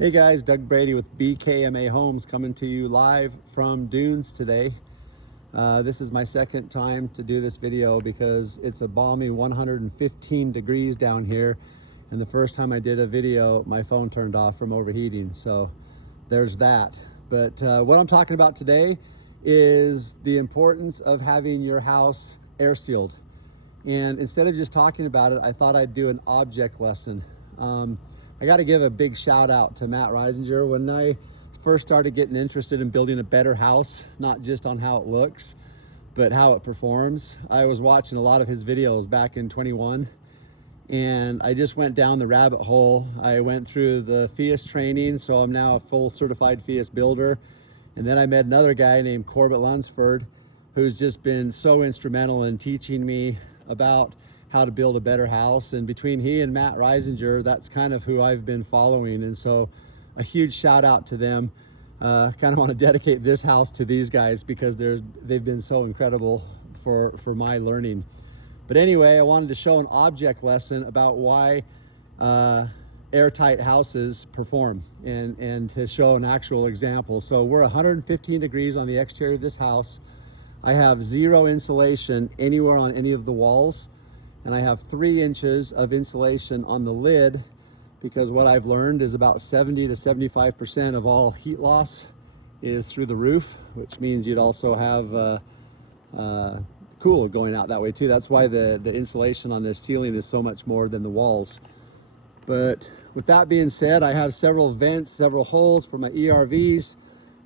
Hey guys, Doug Brady with BKMA Homes coming to you live from Dunes today. This is my second time to do this video because it's a balmy 115 degrees down here, and the first time I did a video my phone turned off from overheating, so there's that. But what I'm talking about today is the importance of having your house air sealed. And instead of just talking about it, I thought I'd do an object lesson. I got to give a big shout out to Matt Reisinger. When I first started getting interested in building a better house, not just on how it looks, but how it performs, I was watching a lot of his videos back in 21, and I just went down the rabbit hole. I went through the FIAS training, so I'm now a full certified FIAS builder. And then I met another guy named Corbett Lunsford, who's just been so instrumental in teaching me about how to build a better house. And between he and Matt Reisinger, that's kind of who I've been following. And so a huge shout out to them. Kind of want to dedicate this house to these guys because they've been so incredible for my learning. But anyway, I wanted to show an object lesson about why airtight houses perform and to show an actual example. So we're 115 degrees on the exterior of this house. I have zero insulation anywhere on any of the walls, and I have 3 inches of insulation on the lid, because what I've learned is about 70 to 75% of all heat loss is through the roof, which means you'd also have cool going out that way too. That's why the insulation on this ceiling is so much more than the walls. But with that being said, I have several vents, several holes for my ERVs,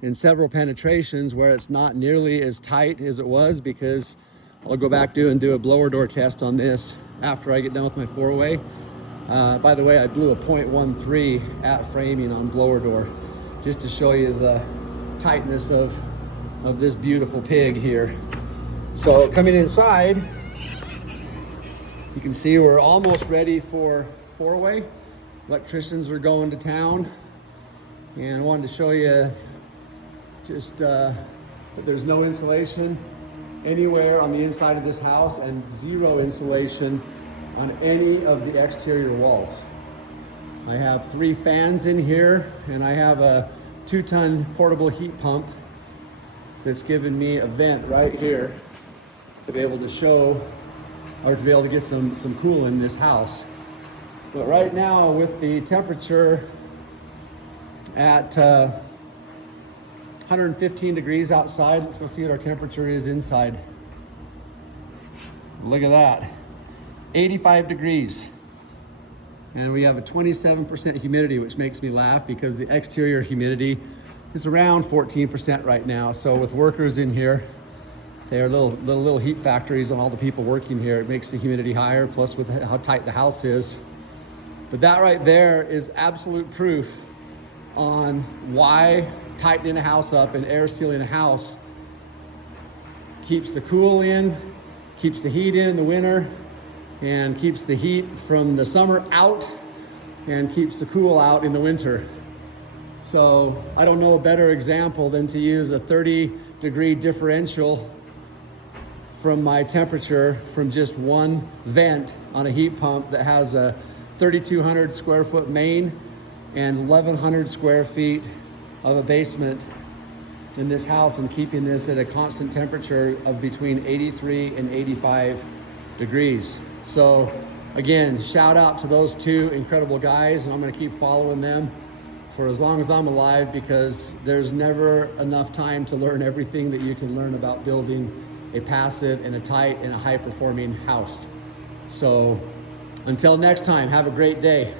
and several penetrations where it's not nearly as tight as it was, because I'll go back and do a blower door test on this after I get done with my 4-way. By the way, I blew a 0.13 at framing on blower door, just to show you the tightness of this beautiful pig here. So coming inside, you can see we're almost ready for 4-way. Electricians are going to town, and I wanted to show you just that there's no insulation anywhere on the inside of this house, and zero insulation on any of the exterior walls. I have 3 fans in here, and I have a 2-ton portable heat pump that's given me a vent right here to be able to show, or to be able to get some cool in this house. But right now, with the temperature at 115 degrees outside, let's go see what our temperature is inside. Look at that, 85 degrees. And we have a 27% humidity, which makes me laugh because the exterior humidity is around 14% right now. So with workers in here, they are little heat factories on all the people working here. It makes the humidity higher, plus with how tight the house is. But that right there is absolute proof on why tightening a house up and air sealing a house keeps the cool in, keeps the heat in the winter, and keeps the heat from the summer out, and keeps the cool out in the winter. So I don't know a better example than to use a 30-degree differential from my temperature from just one vent on a heat pump that has a 3,200 square foot main and 1,100 square feet of a basement in this house, and keeping this at a constant temperature of between 83 and 85 degrees. So again, shout out to those 2 incredible guys, and I'm going to keep following them for as long as I'm alive, because there's never enough time to learn everything that you can learn about building a passive and a tight and a high performing house. So until next time, have a great day.